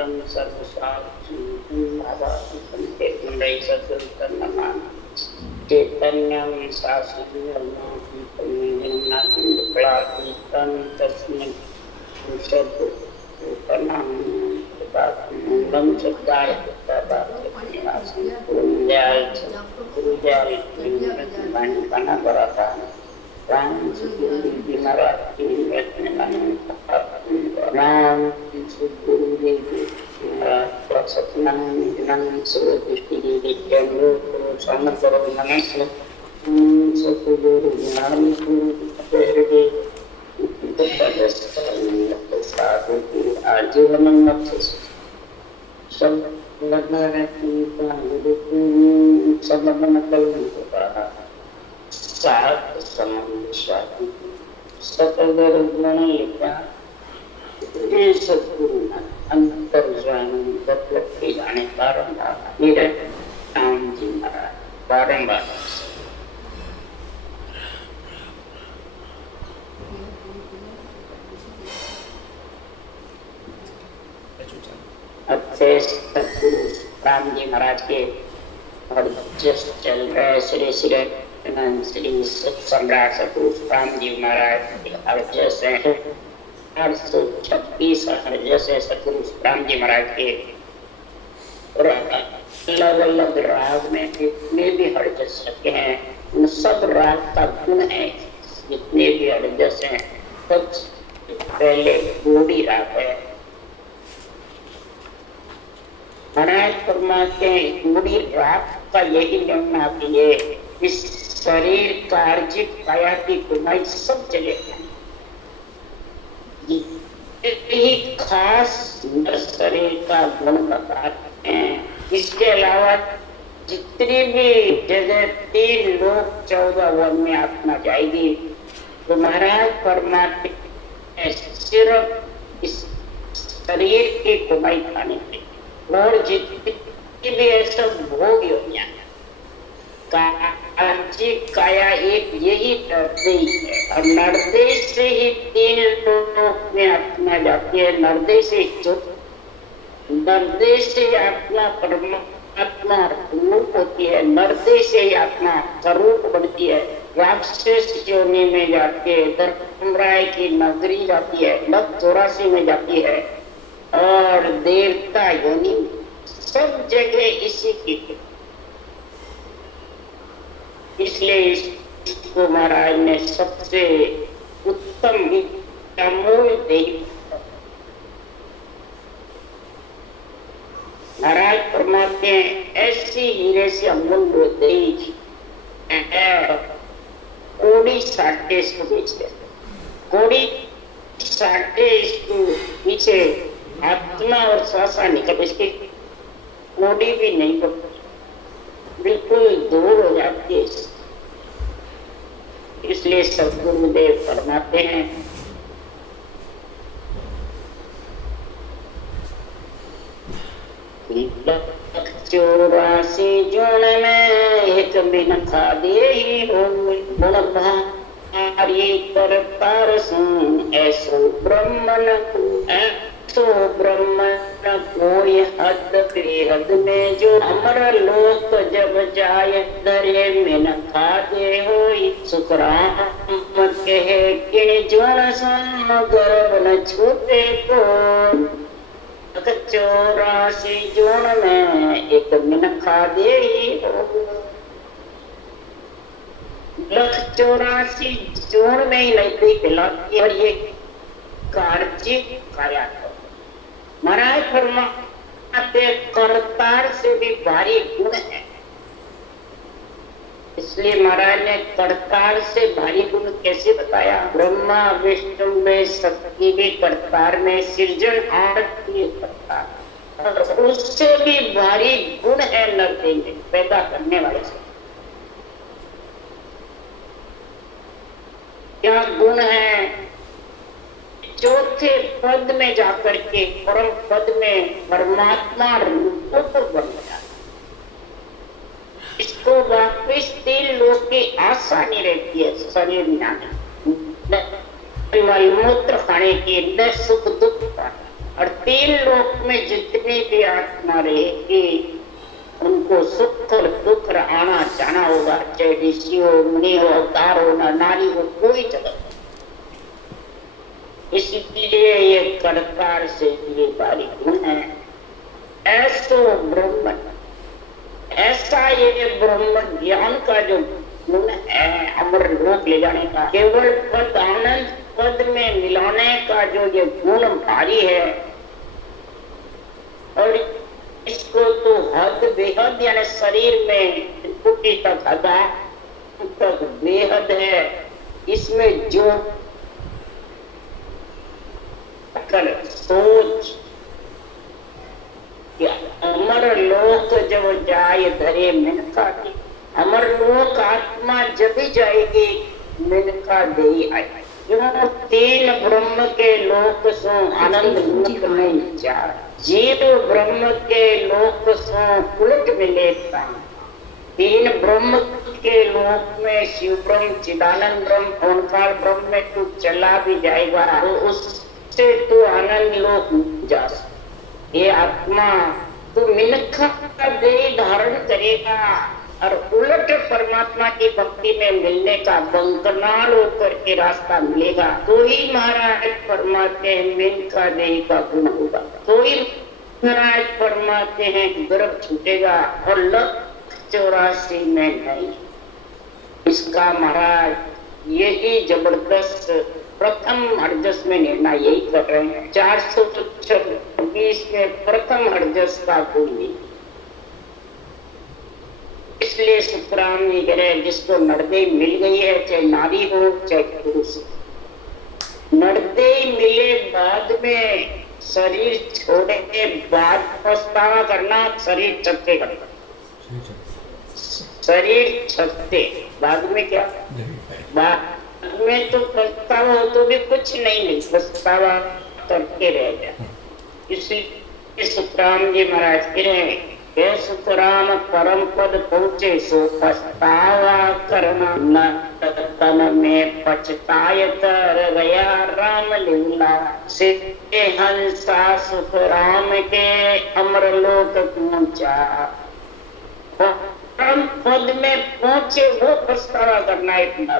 मंगलम सर्वसाक्षितन्मयी चैतन्यं शास्त्रं तस्मै मंगलम सदाय बारंबार अब से राम जी महाराज के और जस्ट चल रहे श्री श्री श्री सम्राट सतपुरुष राम जी महाराज के अर्जय से 826 अर्जय से सतपुरुष राम जी महाराज के अलग अलग राग में जितने भी हरजस रखे हैं उन सब राग का गुण है। जितने भी हरजस हैं सबसे पहले गौड़ी राग है। महाराज फरमाते हैं गौड़ी राग का यही गणना की है इस शरीर कार्य काया की गुनाई सब चलेगा। यही खास शरीर का गुण बताते हैं। इसके अलावा जितनी भी जगह 3 लोग 14 वन में आत्मा जाएगी तो महाराज फरमाते सिर्फ इस शरीर की कमाई खाने पे और जितनी भी ऐसा भोग योजना काया एक यही नर्देश है और नर्देश से ही 3 लोग में आत्मा जाती है। नर्देश से नर्देश से आत्मा परमात्मा रूप होती है। नर्देश से आत्मा स्वरूप बनती है। राक्षस योनि में जाती है, धर्मराय की नगरी जाती है, लख 84 में जाती है और देवता योनि सब जगह इसी की। इसलिए इसको महाराज ने सबसे उत्तम अमूल देव महाराज फरमाते हैं ऐसी हीरे से अमूल्य देश कोड़ी साटे इसको बेचते हैं। कोड़ी साटे इसको पीछे आत्मा और श्वासा निकल इसकी कोड़ी भी नहीं बनती, बिल्कुल दूर हो जाती है। इसलिए सद्गुरुदेव फरमाते हैं 84 जून में एक बिन खादे ही हो गुण भारी कर पारसों ऐसो ब्रह्मन कोई हद बेहद में जो अमर लोक जब जाय दरे में न खादे होई सुखराम कहे किन जोन सो गर्भ न छूटे को 84 जून में एक मिनखा दे हो। 84 जून में ही नहीं खिलाती और ये कार्य काया महाराज फरमाते करतार से भी भारी गुण है। इसलिए महाराज ने करतार से भारी गुण कैसे बताया। ब्रह्मा विष्णु में शक्ति भी करतार में सृजन करतार उससे भी भारी गुण है नरदेव में पैदा करने वाले से। क्या गुण है। चौथे पद में जाकर के परम पद में परमात्मा रूप को बन गया। इसको वापिस 3 लोग की आशा नहीं रहती है। शरीर में मलमूत्र खाने की न सुख दुख और तीन लोक में जितनी भी आत्मा रहेगी उनको सुख और दुख आना जाना होगा, चाहे ऋषि हो, मुनि हो, अवतार हो, नारी हो, कोई जगह। इसलिए ये करतार से ये बारी गुण है। ऐसो ब्रह्म, ऐसा ये ब्रह्म ज्ञान का जो गुण है, अमर लोक ले जाने का, केवल पद आनंद पद में मिलाने का जो ये गुण भारी है, और इसको तो हद बेहद यानी शरीर में कुटी तक हदा तक बेहद है। इसमें जो कर सोच अमर लोक जब जाए धरे मिनका की, अमर लोक आत्मा जब भी जाएगी मिनका दे आए। क्यों? तीन ब्रह्म के लोक सो आनंद मुक्त में जा, जीव ब्रह्म के लोक सो उलट मिले प्राण। तीन ब्रह्म के लोक में शिव ब्रह्म, चिदानंद ब्रह्म, ओंकार ब्रह्म में तू चला भी जाएगा तो उससे तू आनंद लोक जा। ये आत्मा तू मिनखा का देह धारण करेगा और उलट परमात्मा की भक्ति में मिलने का बंकनाल होकर के रास्ता मिलेगा, तो ही महाराज फरमाते हैं मिनखा देह का गुण होगा, तो ही महाराज फरमाते हैं गर्भ छूटेगा और लक्ष्य 84 में नहीं। इसका महाराज यही जबरदस्त प्रथम हरजस में निर्णय यही कर रहे हैं। 426 में प्रथम हरजस का कोई, इसलिए सुखराम जी कह रहे जिसको नरदेह मिल गई है, चाहे नारी हो चाहे पुरुष, नरदेह मिले बाद में शरीर छोड़ने के बाद पछतावा करना, शरीर छत्ते करना, शरीर छत्ते बाद में क्या, बाद में तो पछतावा हो तो भी कुछ नहीं, पछतावा करके रह जाए। इसलिए सुखराम जी महाराज कह रहे हैं सुखराम परम पद पहुँचे सो पछतावा करना न, तन में पछताय कर गया राम लीला से हंसा सुखराम के अमरलोक पहुँचा। परम पद में पहुँचे वो पछतावा करना इतना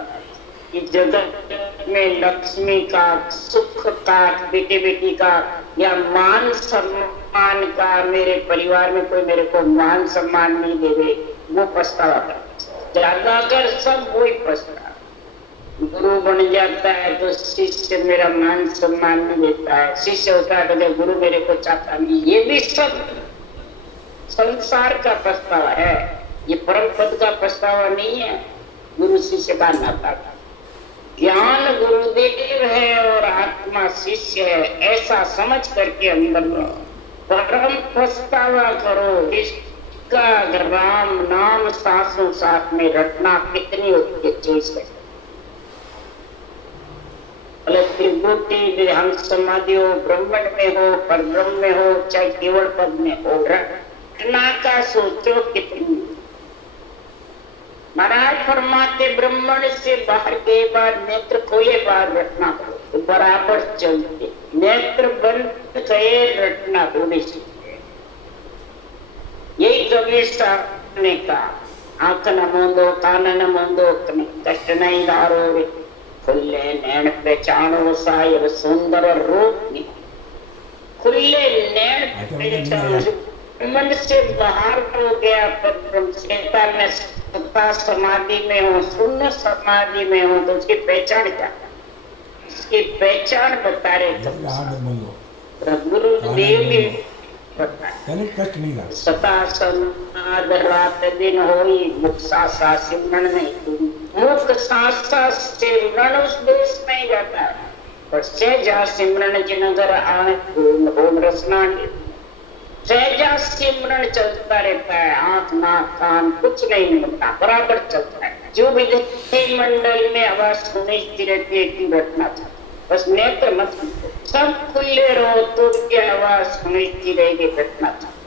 कि जगत में लक्ष्मी का, सुख का, बेटे बेटी का या मान सम्मान का, मेरे परिवार में कोई मेरे को मान सम्मान नहीं दे रहे, वो पछतावा करता। ज्यादातर सब वही पछता। गुरु बन जाता है तो शिष्य मेरा मान सम्मान नहीं देता है, शिष्य होता है तो गुरु मेरे को चाहता नहीं, ये भी सब संसार का पछतावा है, ये परम पद का पछतावा नहीं है। गुरु शिष्य का नाता का ज्ञान गुरुदेव है और आत्मा शिष्य है, ऐसा समझ करके अंदर परम पछतावा करो। इसका राम नाम सांसों साथ में रटना कितनी होती चीज है। त्रिभुति हम समाधि हो, ब्रह्मण में हो, पर ब्रह्म में हो, चाहे केवल पद में हो, रटना का सोचो कितनी। महाराज फरमाते ब्राह्मण से बाहर के बाद नेत्र खोले बाद रटना तो बराबर चलते, नेत्र बंद गए रटना थोड़ी सी। यही कबीर साहब ने कहा आंख न मूंदो कान न मूंदो कष्ट नहीं धारो, खुले नैन पहचानो साहिब सुंदर रूप। खुले नैन पहचानो, मन से बाहर हो गया पर चेता में सत्ता समाधि में हो, शून्य समाधि में हो तो उसकी पहचान क्या, इसकी पहचान बता रहे गुरुदेव भी सता समाध रात दिन होई, मुख सासा सिमरन नहीं, मुख सासा सिमरन उस देश में जाता है, पर सहजा सिमरन जिनगर आए ओम रसना, सहजा सिमरन चलता रहता है, आंख नाक कान कुछ नहीं मिलता, बराबर चलता है। जो विधि मंडल में आवाज सुनती रहती है कि रटना चाहिए, बस नेत्र मत सब खुले रहो तो क्या आवाज सुनती रहेगी, रटना चाहिए।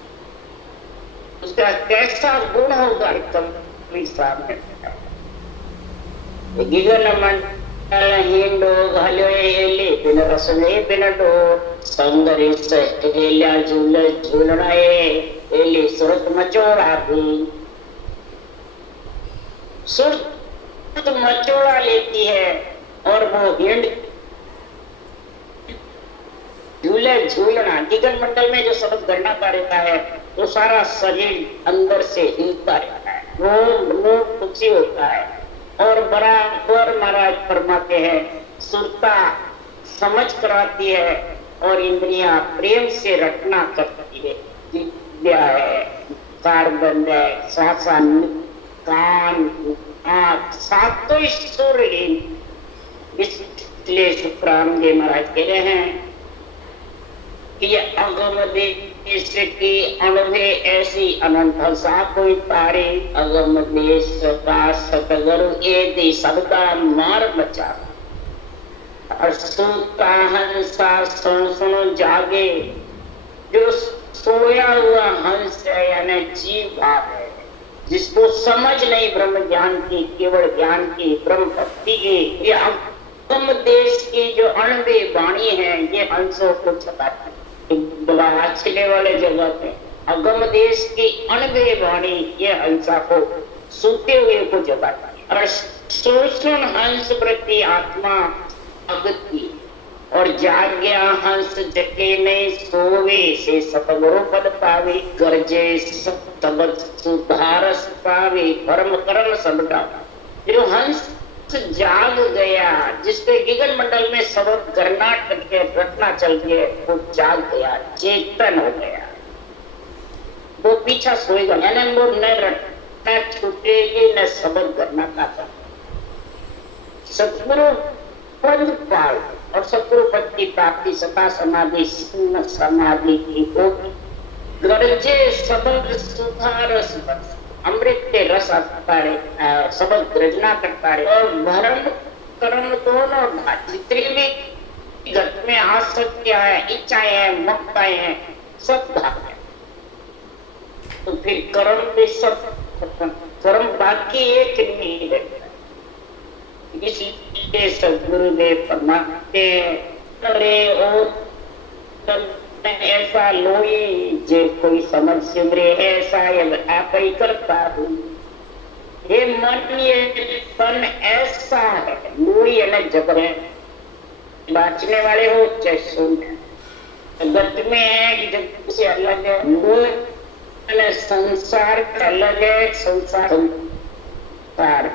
उसका कैसा गुण होगा एकदम सामने। गिगन मन हिंडो घाल्यो एले बिन रसने बिन डो सौंदर्य सहेल्या झूल झूलनाए एले सुरत मचोड़ा भी सुरत मचोड़ा लेती है और वो हिंड झूले झूलना। गगन मंडल में जो शब्द गणना रहता है वो सारा शरीर अंदर से हिलता रहता है, वो खुशी होता है। और बराबर महाराज फरमाते हैं सुरता समझ कराती है और इंद्रियां प्रेम से रटना करती है। विद्या है, कारबंद है, श्वासन, कान, आंख, सातों ईश्वर। इसलिए शुक्रामदेव महाराज कह रहे हैं कि ये अगम देश की अनुभे ऐसी अनंत सा कोई तारे अगम देश का सतगुरु ये सबका मार बचा। और सुनता हंसा सुनो जागे, जो सोया हुआ हंस है यानी जीव भाव है, जिसको समझ नहीं ब्रह्म ज्ञान की, केवल ज्ञान की, ब्रह्म भक्ति की। ये अगम देश की जो अणबे वाणी है ये हंसों को छताती छिले वाले जगह पे अगम देश की अणबे वाणी ये हंसा को सूते हुए को जगाती है। और शोषण हंस प्रति आत्मा अगति और जाग्या हंस जके नहीं सोवे से सतगुरु पद पावे गर्जे सबद सुधारस पावे कर्म करन सबका। जो हंस जाग गया, जिसके गगन मंडल में सबक गर्नाट करके रटना चल गया, वो जाग गया, चेतन हो गया, वो पीछा सोएगा, यानी वो न रटना छूटेगी न सबक करना का। सतगुरु पद पाल और सतगुरु पद की प्राप्ति सता समाधि समाधि की होगी। गर्जे सबक सुधारस अमृत के रस आता है, सबक गर्जना करता है। और धर्म कर्म दोनों जितनी भी गत में आसक्तियां है, इच्छाएं हैं, ममताएं हैं, सब भाग है। तो फिर कर्म भी सब कर्म बाकी एक नहीं रहता। इसलिए सदगुरुदेव फरमाते करे और ऐसा लोई जे कोई समझ सिमरे ऐसा आप ही करता हूँ। ये मन ये तन ऐसा है, लोई है जबर है, बाँचने वाले हो चाहे सुन गत में है, जग से अलग है, लोई संसार का अलग है, संसार संसार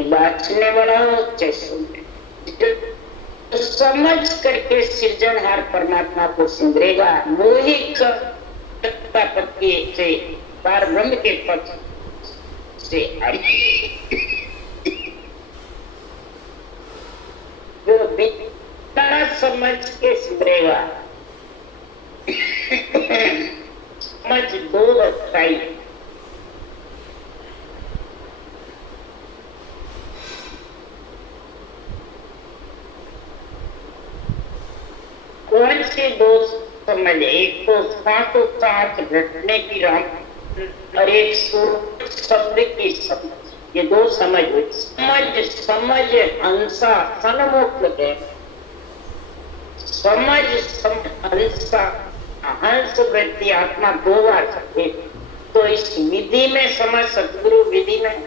बाँचने वाला हो चाहे सुन। समझ करके सृजनहार परमात्मा को सिमरेगा, वो ही पति से पार ब्रह्म के पद से जो बिना समझ के सिमरेगा। समझ दो बताई, कौन सी दो समझ? एक तो साथों साथ रटने की राम और एक सुर शब्द की समझ, ये दो समझ हुई। समझ समझ हंसा सन्मुख है, समझ हंसा हंस वृत्ति आत्मा दो बार है। तो इस विधि में समझ सदगुरु विधि में,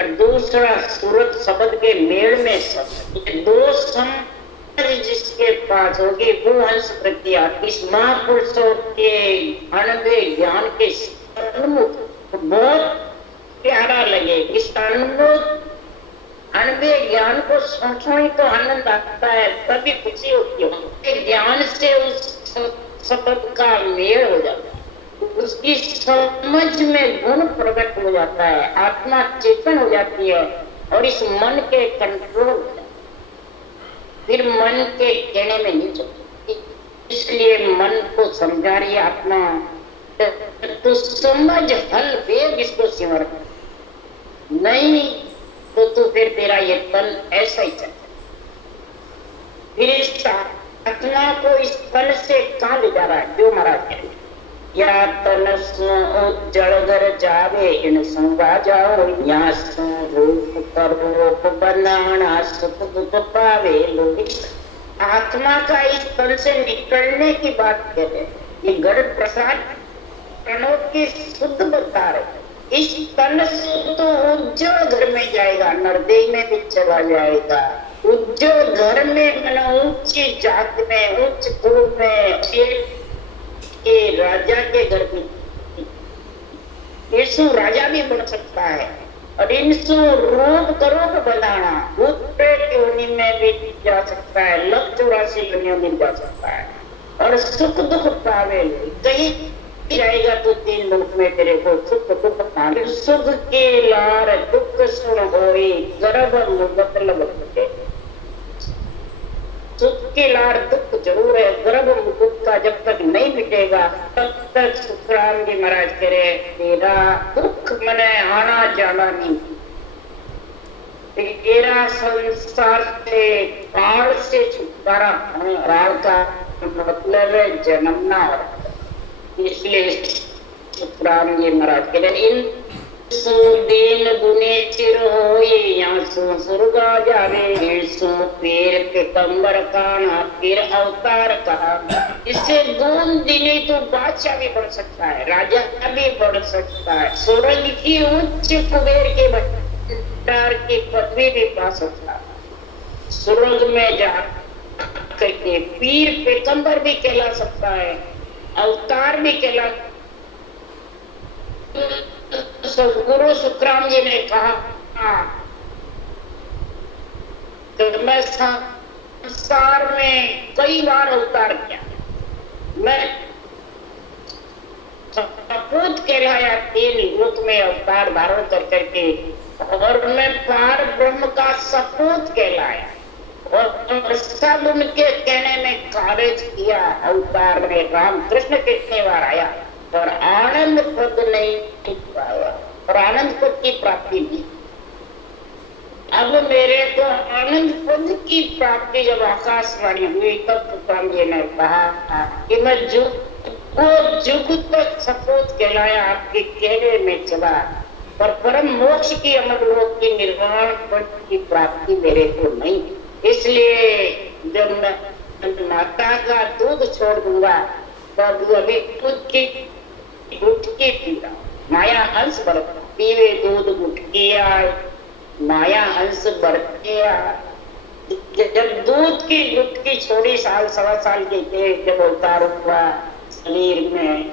और दूसरा सूरत शब्द के मेल में समझ, ये दो समझ जिसके पास होगी वो हंस प्रत्या इस महापुरुषों के अनंत ज्ञान के सन्मुख बहुत प्यारा लगे। इस अनंत ज्ञान को सोचो ही तो आनंद आता है, तभी खुशी होती है। ज्ञान से उस शब्द का मेल हो जाता है, उसकी समझ में गुण प्रकट हो जाता है, आत्मा चेतन हो जाती है और इस मन के कंट्रोल फिर मन के कहने में नहीं चलती। इसलिए मन को समझा रही आत्मा, तो समझ हल वेग इसको सिमर नहीं तो फिर तेरा ये तन ऐसा ही चलता। फिर इस आत्मा को इस तन से कहाँ ले जा रहा है? जो महाराज कह रहे या तनसु उज्जल घर जावे इन संगा जाओ या सु रूप करोप बनाना सुख दुख पावे लोग। आत्मा का इस तन से निकलने की बात कहते हैं। ये गरुड़ प्रसाद प्रणव की शुद्ध बता रहे। इस तन से तो उज्जवल घर में जाएगा, नरदेह में भी चला जाएगा। उज्जवल घर में मैंने ऊंची जात में, उच्च कुल में, के राजा के घर में यीशु राजा भी बन सकता है। और इनसु रूप करोप बनाना, भूत प्रेत योनि में भी जा सकता है, लख 84 योनियों में जा सकता है। और सुख दुख पावे कहीं जाएगा तो 3 लोक में तेरे को सुख दुख पावे। सुख के लार दुख सुन होई गर्भ मुगत लगते। सुख की लार दुख जरूर है, गर्भ मुकुट का जब तक नहीं मिटेगा तब तक सुखराम जी महाराज कह रहे तेरा दुख मने आना जाना नहीं, तेरा संसार से काल से छुटकारा। काल का मतलब है जन्मना। इसलिए सुखराम जी महाराज कह रहे इन दीन दुने चिर होए यहाँ सो सुर्गा जावे सो पीर के कंबर काना फिर अवतार कहा। इससे 2 दिने तो बादशाह भी बढ़ सकता है, राजा भी बढ़ सकता है, स्वर्ग की उच्च कुबेर के भंडार की पदवी भी पा सकता है। स्वर्ग में जा करके पीर पैगंबर भी कहला सकता है, अवतार भी कहला। गुरु सुखराम जी ने कहा तो मैं संसार में कई बार अवतार किया, मैं सपूत कहलाया 3 लोक में अवतार धारण कर करके, और मैं पार ब्रह्म का सपूत कहलाया। और सब उनके कहने में कार्य किया। अवतार में राम कृष्ण कितने बार आया और आनंद पद नहीं पाया, और आनंद पद की प्राप्ति नहीं। अब मेरे को आनंद पद की प्राप्ति जब आकाशवाणी हुई तब सुखराम जी ने कहा कि मैं जुग तक सपूत कहलाया, आपके कहने में चला, पर परम मोक्ष की अमर लोक की निर्वाण पद की प्राप्ति मेरे को नहीं। इसलिए जब मैं माता का दूध छोड़ दूंगा तब अभी दूध की गुटकी पी रहा, माया हंस बढ़ता, पीवे दूध गुटकिया माया हंस बढ़तिया। जब दूध की गुटकी छोड़ी 1.25 के थे, जब अवतार हुआ शरीर में,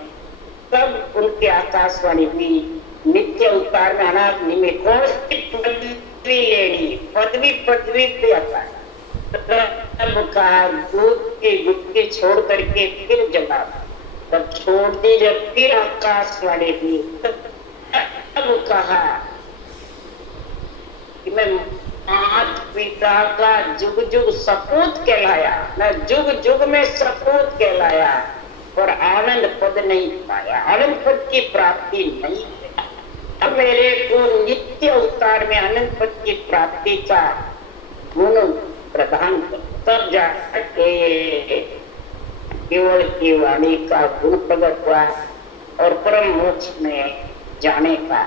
तब उनकी आकाशवाणी हुई नित्य अवतार में अनाथ निमित्त कौन सी पदवी लेनी, पदवी पे आता है। तब कहा दूध की गुटकी छोड़ करके फिर जगा, तब छोड़ दी, जब फिर आकाशवाणी हुई तब कहा कि मैं माता पिता का जुग जुग सपूत कहलाया, मैं जुग जुग में सपूत कहलाया, पर आनंद पद नहीं पाया, आनंद पद की प्राप्ति नहीं। अब मेरे को नित्य अवतार में आनंद पद की प्राप्ति का गुण प्रदान कर, तब जाके केवल की वाणी का गुण प्रकट हुआ और परम मोक्ष में जाने का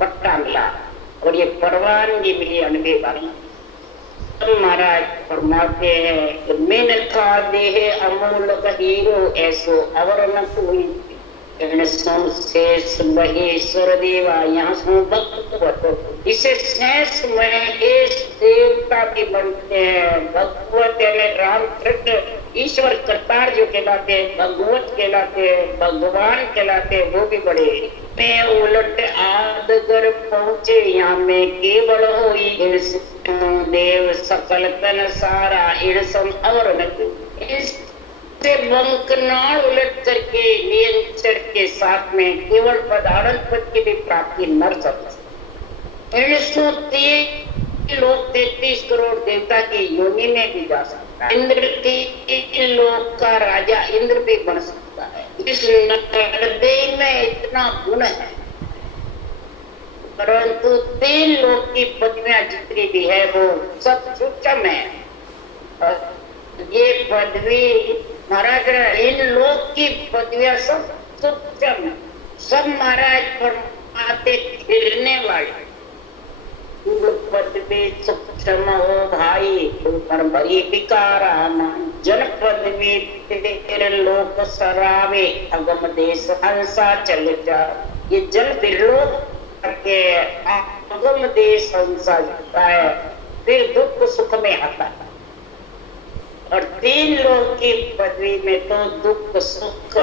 पट्टा मिला, और ये परवानगी मिली अनबे वाली। महाराज फरमाते हैं मेनका देह अमूल हीरो ऐसो अवर न कोई शेष महेश्वर देवा यहाँ भगवत। इसे शेष महेश देवता भी बनते हैं, भगवत यानी राम कृष्ण ईश्वर करतार जो कहलाते हैं, भगवत कहलाते हैं, भगवान कहलाते हैं, वो भी बड़े में उलट आदगर पहुंचे यहाँ में केवल होई देव सकल तन सारा इड़सम अवर न से बंकनाल उलट करके नियंत्रण के साथ में केवल पदार्थ पद की भी प्राप्ति न सकती। 130 लोग 33 करोड़ देवता की योनि में भी जा सकता है। इंद्र के लोक का राजा इंद्र भी बन सकता है। इस हृदय में इतना गुण है, परंतु 3 लोक की पदवियां जितनी भी है वो सब सूक्ष्म है। ये पदवी महाराज इन लोक की पदवियां सब सूक्ष्म सब महाराज फरमाते फिरने वाले पदवी सूक्ष्म हो भाई पर भरी विकारा जनपद में तेरे लोक सरावे अगम देश हंसा चल जा। ये जन बिरलोक के अगम देश हंसा जाता है, फिर दुख सुख में आता है। और 3 लोक की पदवी में तो दुख सुख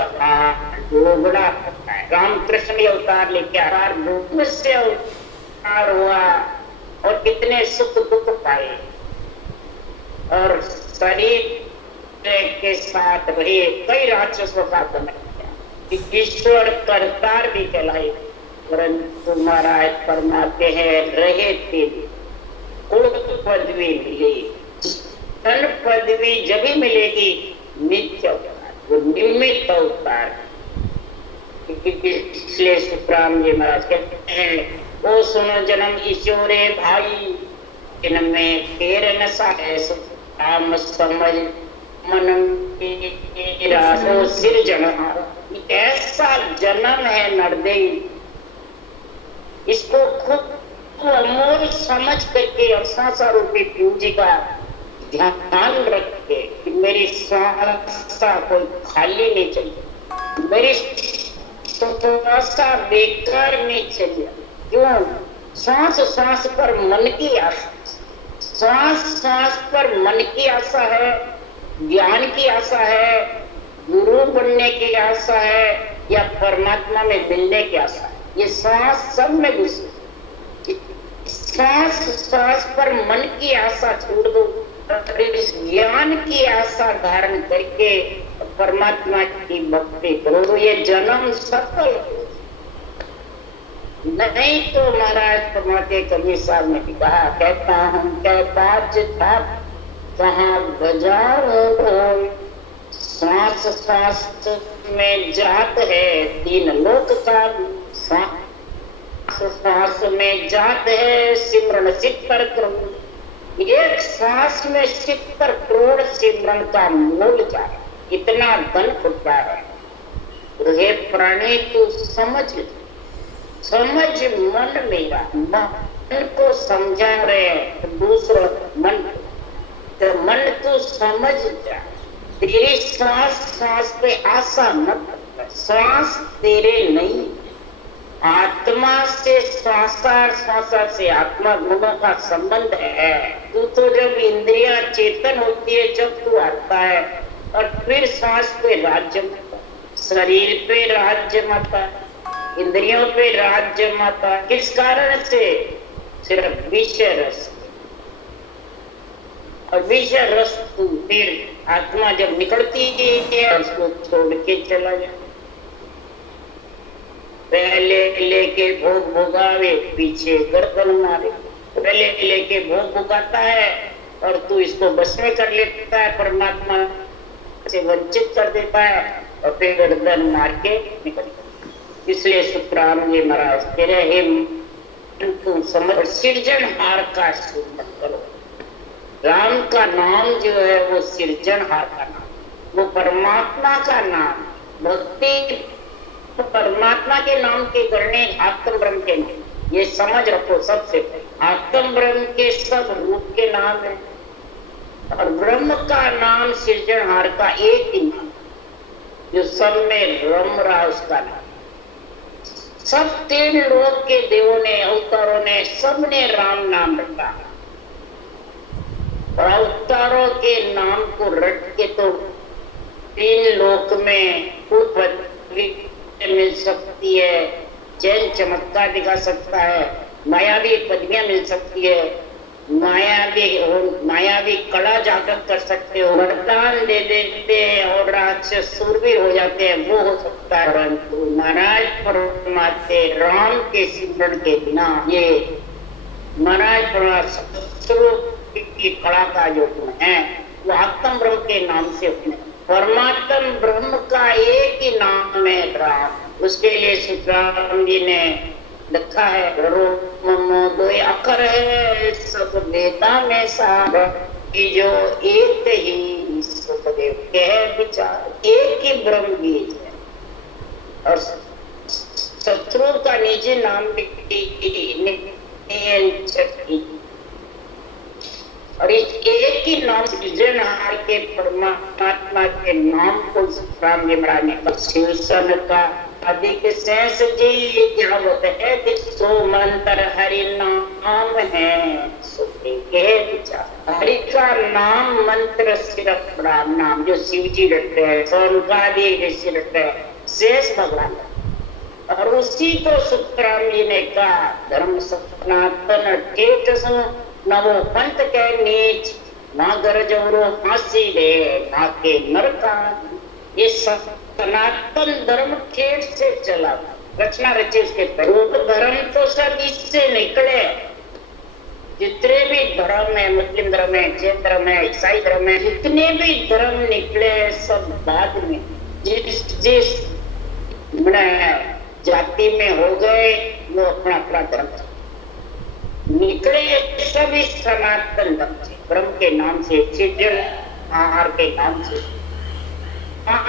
दोगुना होता है। रामकृष्ण ने अवतार लेके भूमि से अवतार हुआ और कितने सुख दुख पाए, और शरीर के साथ रहे कई राक्षसों का बनाया, ईश्वर करतार भी कहलाए। परंतु महाराज फरमाते हैं रहे तेरी कुल पदवी मिली, धन पदवी जब भी मिलेगी नित्य अवतार, वो निमित्त अवतार। इसलिए सुखराम जी महाराज कहते हैं वो सुनो जन्म ईश्वरे भाई, इनमें फेर नशा है सुखराम समझ मन मेरा सिरजन। ऐसा जन्म है नरदेव, इसको खुद अमूल समझ करके और सांसा रूपी पूंजी का ध्यान रखे कि मेरी सांसा कोई खाली नहीं चाहिए, मेरी सांसा बेकार नहीं चाहिए। क्यों? सांस सांस पर मन की आशा, सांस सांस पर मन की आशा है, ज्ञान की आशा है, गुरु बनने की आशा है, या परमात्मा में मिलने की आशा है। ये सांस सब में घुसे। सांस सांस पर मन की आशा छोड़ दो, इस ज्ञान की आशा धारण करके परमात्मा की भक्ति करो तो ये जन्म सफल हो। नहीं तो महाराज फरमाते कबीर साहब ने कहा, कहता हूँ कहता था कहाँ बजाओ, सांस सांस में जात है 3 लोक का, सांस सांस में जात है सिमरन 70 करोड़। एक सांस में 70 करोड़ सिमरन का मोल जाए, इतना धन खुदा है। हे प्राणी तू समझ समझ मन मेरा, मन को समझा रहे दूसरा मन, तो मन तू समझ जा। तेरी सांस सांस पे आशा मत, सांस तेरे नहीं, आत्मा से श्वासा, श्वासा से आत्मा दोनों का संबंध है। तू तो जब इंद्रियां चेतन होती है जब तू आता है, और फिर सांस पे राज्य माता, शरीर पे राज्य माता, इंद्रियों पे राज्य माता। किस कारण से? सिर्फ विषय रस, और विषय रस तू फिर आत्मा जब निकलती है उसको छोड़ के चला जाए। पहले लेके भोग भोगावे, पीछे गर्दन मारे। पहले लेके भोग भोगाता है और तू इसको बस में कर लेता है, परमात्मा से वंचित कर देता है और फिर गर्दन मार के निकल। इसलिए सुखराम जी महाराज कह रहे तू समझ, सृजनहार का स्मरण करो। राम का नाम जो है वो सृजनहार का नाम, वो परमात्मा का नाम। भक्ति परमात्मा के नाम के करने, आत्म ब्रह्म के नाम, ये समझ रखो। सबसे पहले आत्म ब्रह्म के सब रूप के नाम है, और ब्रह्म का नाम सृजनहार का एक ही नाम जो सब में रम रहा, उसका नाम। सब 3 लोक के देवों ने, अवतारों ने, सबने राम नाम रखा। और अवतारों के नाम को रट के तो 3 लोक में पृथ्वी मिल सकती है, चैन चमत्कार दिखा सकता है, मायावी पदवियां मिल सकती है, मायावी कला जागृत कर सकते हो, वरदान दे देते हैं और राक्षस सूरवीर हो जाते हैं, वो हो सकता है। परंतु महाराज फरमाते राम के सिमरन के बिना ये महाराज की कला का जो गुण है वो आत्म ब्रह्म के नाम से होने। परमात्म ब्रह्म का एक ही नाम है राम। उसके लिए सुखराम जी ने लिखा है, दो अक्षर है सब वेदा में सार, जो एक ही सुखदेव कह विचार, एक ही ब्रह्म बीज है। और शत्रु का निजी नाम और इस एक ही नाम सृजनहार के परमात्मा के नाम को राम जी महाराज ने शीर्षण का अधिक शेष जी क्या बोलते हैं सो मंत्र हरि नाम है हरि का नाम मंत्र सिर्फ राम नाम जो शिव जी रखते हैं सोनकादि ऋषि रखते हैं शेष भगवान और उसी को सुखराम जी ने कहा धर्म सनातन ठेठ नवो पंथ के नीच ना गरजोरो फांसी दे ना के नरका ये सनातन धर्म खेत से चला रचना रची उसके रूप धर्म तो सब इससे निकले जितने भी धर्म है मुस्लिम धर्म है जैन धर्म है ईसाई धर्म है जितने भी धर्म निकले सब बाद में जिस जाति में हो गए वो अपना अपना धर्म निकले सब इस सनातन धर्म से ब्रह्म के नाम से सृजन आहार के नाम से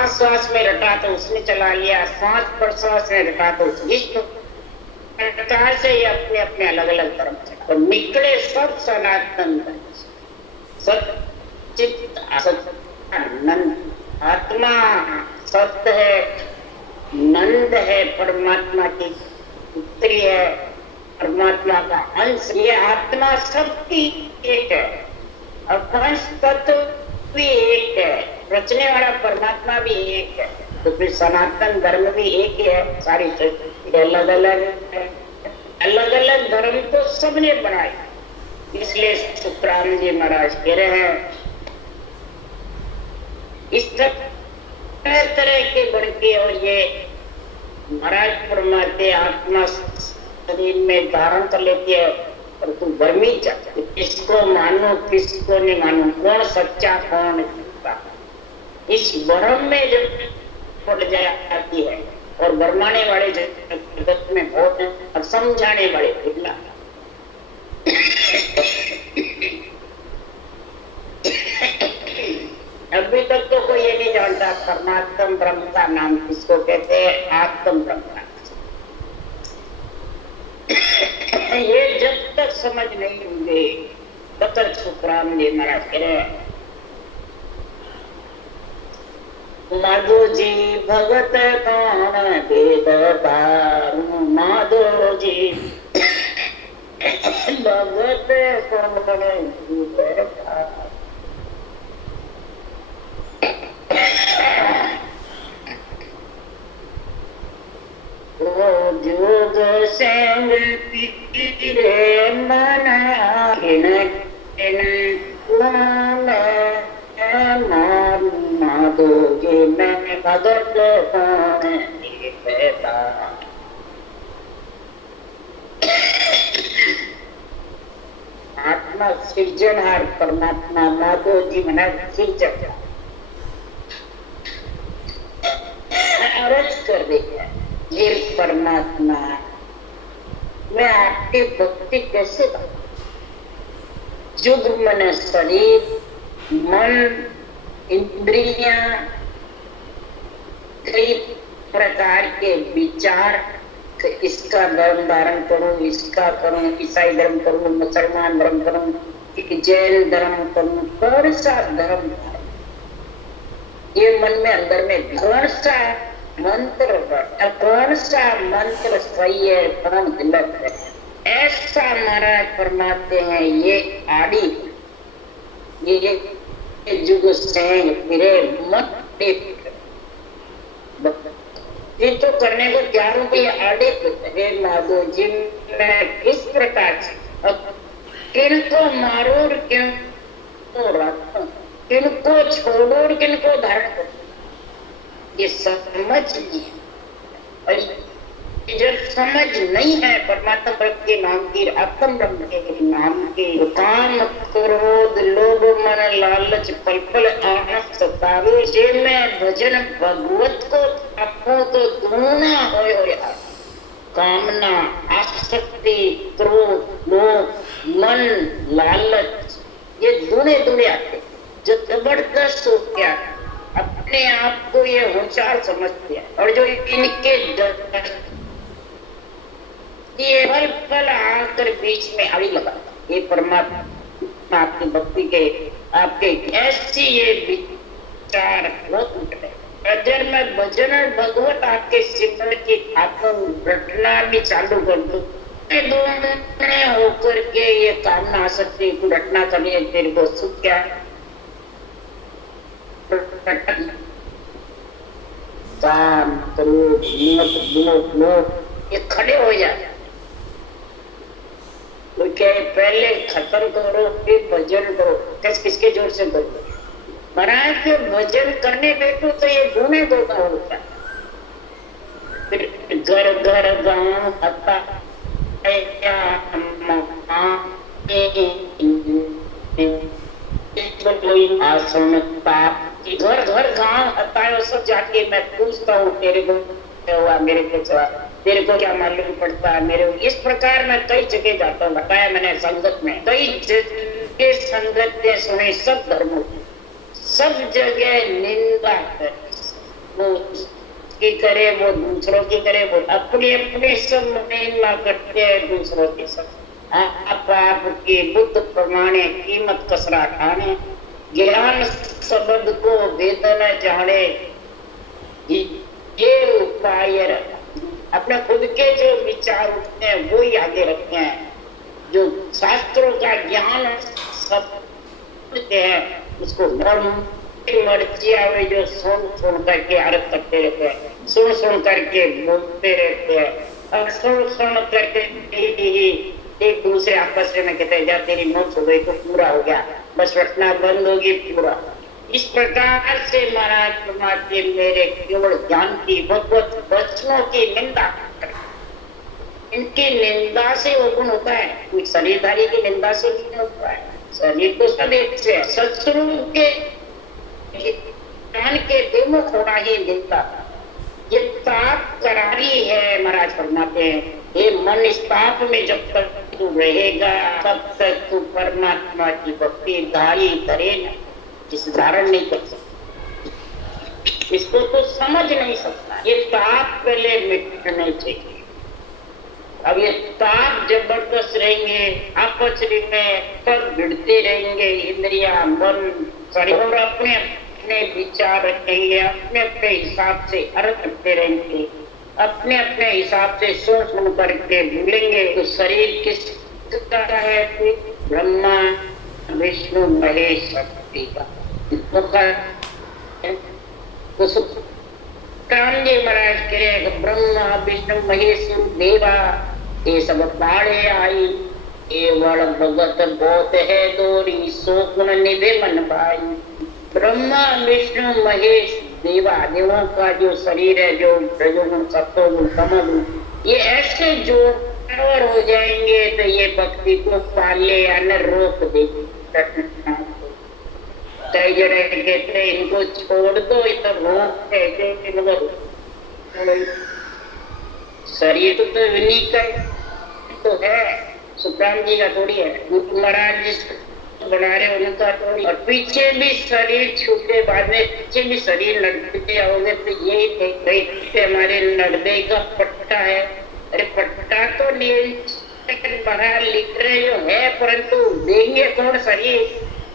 श्वास में रटा तो उसने चला लिया श्वास प्रश्वास में रटा तो इस प्रकार से ये अपने अपने अलग अलग धर्म से तो निकले सब सनातन धर्म से सचित असत आनंद आत्मा सत्य है नंद है परमात्मा की पुत्री है परमात्मा का अंश ये आत्मा सबकी एक है और पंच तत्व भी एक है रचने वाला परमात्मा भी एक है तो फिर सनातन धर्म भी एक ही है सारी अलग अलग धर्म तो सबने बनाए इसलिए सुखराम जी महाराज कह रहे हैं इस तरह के बढ़ के और ये महाराज फरमाते आत्मा शरीर में धारण कर लेती है और तू भ्रमी जाता किसको मानो किसको नहीं मानो कौन सच्चा कौन झूठा इस भ्रम में जब पड़ जाती है और भरमाने वाले जगत में बहुत हैं और समझाने वाले कितना अभी तक तो कोई ये नहीं जानता परमात्म ब्रह्म का नाम किसको कहते हैं आत्म ब्रह्म का ये जब तक समझ नहीं होंगे तब तक सुखराम जी महाराज कह रहे हैं माधो जी भगत कौन वेद दारू माधो जी भगत कौन जोग संग पीरे मना माधोगे मैं भगत कौन आत्मा सृजनहार परमात्मा माधो जी मना सृजन अर्ज कर रही है ये परमात्मा मैं आपकी भक्ति कैसे जुग मन शरीर मन इंद्रियां कई प्रकार के विचार इसका धर्म धारण करूं इसका करूं ईसाई धर्म करूं मुसलमान धर्म करूं जैन धर्म करूं कौन सा धर्म ये मन में अंदर में कौन सा मंत्र कौन सा मंत्र सही है कौन गलत है ऐसा महाराज फरमाते हैं ये आड़ी ये जुग सेंग फिरे मत ये तो करने को क्या हूँ ये आड़े हे माधो जी मैं किस प्रकार से किनको मारो और किनको रखो किनको छोड़ो और किनको धारण करो ये समझ नहीं है और जब समझ नहीं है परमात्मा ब्रह्म के नाम की आत्म ब्रह्म के नाम की काम क्रोध लोभ मन लालच पल पल आनंद सतावे जे मैं भजन भगवत को आपको तो दूना होय कामना आसक्ति क्रोध लोभ मन लालच ये दूने दूने आते जो जबरदस्त हो गया अपने आप को ये होशियार समझते हैं, और जो इनके ये पल पल आकर बीच में आड़ी लगा, ये परमात्मा आपकी भक्ति के आपके ऐसी ये विचार बहुत उठे। भजन में भजन और भगवत आपके सिमरन की आपको रटना भी चालू कर दो, दोनों होकर के ये कामना आ सकती है, रटना करिए तेरे को सुख क्या है, काम क्रोध मत लोभ ये खड़े हो जाए, तो क्या पहले खत्म करो फिर भजन करो, किसके जोर से करो। महाराज के भजन करने बैठो तो ये गुने धोखा होता है, फिर घर घर गाँव हता घर घर गाँव हता सब जाके मैं पूछता हूँ तेरे को क्या हुआ, मेरे को चला, तेरे को क्या मालूम पड़ता है, मेरे इस प्रकार मैं कई जगह जाता हूँ, बताया मैंने संगत में कई जगह संगत ने सुने, सब धर्मों सब जगह निंदा करे, वो की करे वो दूसरों की करे, वो अपने अपने सब निंदा करते हैं दूसरों के सब, आप आपकी बुद्ध प्रमाणे कीमत कसरा खाने, ज्ञान शब्द को वेदना जाने, ये उपाय अपने खुद के जो विचार उठते हैं वो ही आगे रखते हैं, जो शास्त्रों का ज्ञान सब हैं उसको मर्जी आवे जो सुन करके आरत करते रहते हैं, सुन करके बोलते रहते हैं, और सुन करके एक दूसरे आपस में कहते हैं जा तेरी मौत हो गई तो पूरा हो गया, बस रटना बंद होगी पूरा। इस प्रकार से महाराज परमात्मा मेरे केवल ज्ञान की भगवत वचनों की निंदा, इनकी निंदा से वो गुण होता है, कोई शरीरधारी की निंदा से नहीं होता है, शरीर को सदैव से शत्रु के ज्ञान के विमुख होना ही निंदा। ये ताप करारी है महाराज फरमाते हैं, ये मन इस ताप में जब तक तू रहेगा तब तक तू परमात्मा की भक्ति धारी करे न, इस धारण नहीं कर सकता, इसको तो समझ नहीं सकता। ये ताप पहले मिटने चाहिए। अब ये ताप जबरदस्त रहेंगे आपस में, तब भिड़ते रहेंगे इंद्रिया मन शरीर, और अपने अपने विचार रखेंगे, अपने अपने हिसाब से अर्थ करते रहेंगे, अपने अपने हिसाब से सोच करके भूलेंगे। तो शरीर किसका है? ब्रह्मा विष्णु महेश शक्ति का। राम जी महाराज कह ब्रह्मा विष्णु महेश देवा ये सब बाड़े आई, केवल भगत बहुत है दोरी सो गुण निधे मन भाई। ब्रह्मा विष्णु महेश देवा, देवों का जो शरीर है, जो रजोगुण सत्वगुण तमोगुण, ये ऐसे जोर हो जाएंगे तो ये भक्ति को पाले या न रोक देगी। कई जगह कहते हैं इनको छोड़ दो, इतना रोक है शरीर तो इन्हीं का तो है, सुखराम जी का थोड़ी है, महाराज जी बना रहे उनका थोड़ी। और पीछे भी शरीर छूटे बाद में पीछे भी शरीर नर्दे आओगे तो यही थे हमारे नर्दे का पट्टा है। अरे पट्टा तो बाहर लिख रहे जो है, परंतु देंगे कौन शरीर?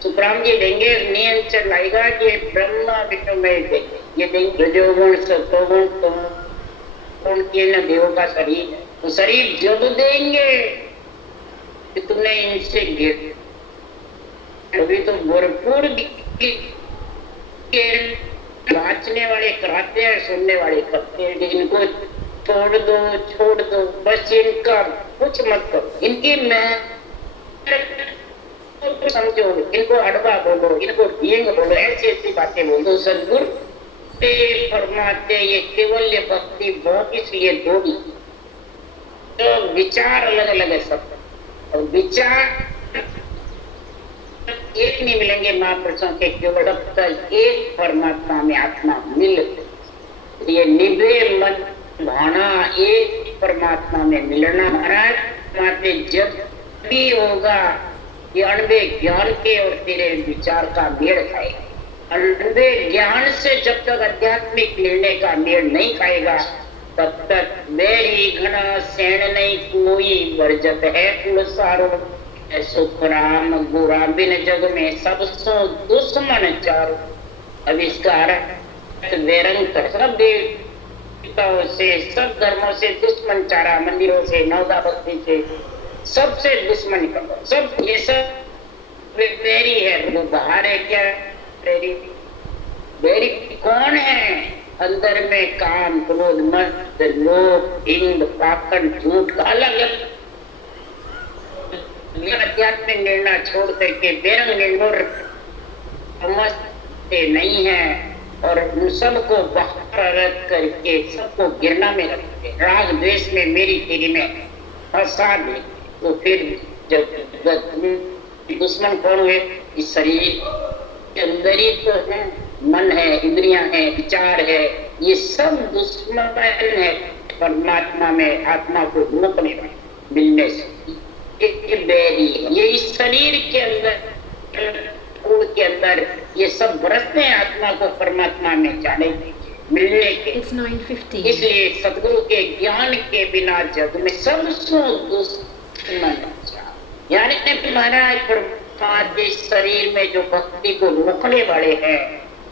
सुखराम जी देंगे, नियम चलाएगा कि ब्रह्मा विष्णु में देंगे, ये देंगे रजोगुण सत्वगुण तो उनके न देवों का शरीर है। तो शरीर जब देंगे कि तुमने इनसे गिर, अभी तो भरपूर नाचने वाले कराते हैं, सुनने वाले करते हैं। इनको छोड़ दो बस, इनका कुछ मत करो, इनकी मैं समझो, इनको अड़वा बोलो, इनको ढींग बोलो, ऐसी ऐसी बातें बोलो। सदगुरु फरमाते ये केवल भक्ति बहुत इसलिए थोड़ी, तो विचार अलग अलग है सब, और विचार एक नहीं मिलेंगे महापुरुषों के, केवल एक परमात्मा में आत्मा मिल, ये निभे मन भाना एक परमात्मा में मिलना। महाराज जब भी होगा ये अणबे ज्ञान के और तेरे विचार का मेल खाएगा, अंधे ज्ञान से जब तक आध्यात्मिक निर्णय का मेल नहीं खाएगा तब तक मेरी घना सेण नहीं कोई वर्जत है कुलसारो। सुख राम गुरा बिन जग में सबसो दुश्मन चारो। अब इसका अर्थ वेरंग कर सब देवताओं से, सब धर्मों से दुश्मन चारा, मंदिरों से, नवदा भक्ति से, सबसे दुश्मन करो। सब ये सब बैरी है। वो बाहर है क्या बैरी? बैरी कौन है? अंदर में काम, क्रोध, मद, लोभ, हिंद, पाखंड, झूठ का अलग आध्यात्मिक निर्णय छोड़ करके बेरंग निर्णय समझते नहीं है और उन सबको बाहर रख करके सबको गिरना में रखते, राग द्वेष में मेरी तेरी में फंसा दे। तो फिर जब दुश्मन कौन हुए? इस शरीर के अंदर ही तो है, मन है, इंद्रियां है, विचार है, ये सब दुश्मन है परमात्मा में आत्मा को रोकने में मिलने से। ये बैरी है, ये इस शरीर के अंदर कूड़ के अंदर ये सब बरसते हैं आत्मा को परमात्मा में जाने मिलने के। इसलिए सदगुरु के ज्ञान के बिना जग में सबसे दुश्मन यानी महाराज परमात्मा शरीर में जो भक्ति को रोकने वाले हैं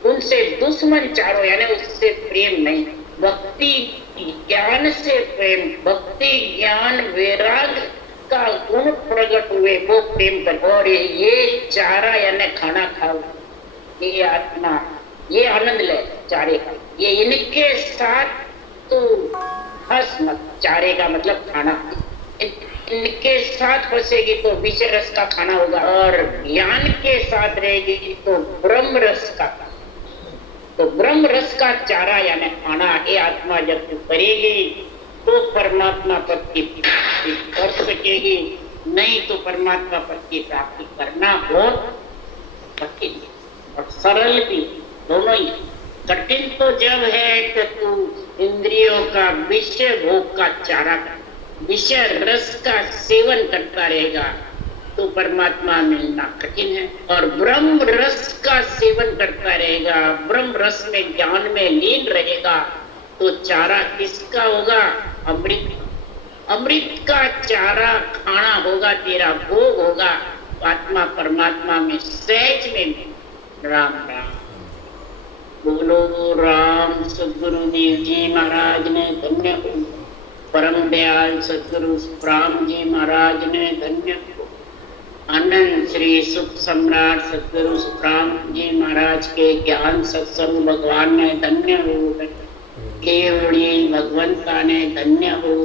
उनसे दुश्मन चारो, यानी उससे प्रेम नहीं। भक्ति ज्ञान से प्रेम, भक्ति ज्ञान वैराग का गुण प्रकट हुए वो प्रेम कर। और ये चारा यानी खाना खाओ, ये आत्मा ये आनंद ले चारे का, ये इनके साथ तो हंस मत। चारे का मतलब खाना, इनके साथ फंसेगी तो विषय रस का खाना होगा और ज्ञान के साथ रहेगी तो ब्रह्म रस का। तो ब्रह्म रस का चारा यानी खाना ये आत्मा जब करेगी तो परमात्मा पद की प्राप्ति कर सकेगी, नहीं तो परमात्मा पद की प्राप्ति करना बहुत कठिन और सरल भी दोनों ही। कठिन तो जब है कि तू इंद्रियों का विषय भोग का चारा, विषय रस का सेवन करता रहेगा तो परमात्मा मिलना कठिन है। और ब्रह्म रस का सेवन करता रहेगा, ब्रह्म रस में ज्ञान में लीन रहेगा तो चारा किसका होगा? अमृत। अमृत का चारा खाना होगा, तेरा भोग होगा आत्मा परमात्मा में सहज में। राम राम बोलो राम। सदगुरु देव जी महाराज ने धन्य हो, परम दयाल सदगुरु राम जी महाराज ने धन्य हो, अनंत श्री सुख सम्राट सदगुरु राम जी महाराज के ज्ञान सत्संग भगवान ने धन्य हो, केवड़ी भगवंता ने धन्य हो।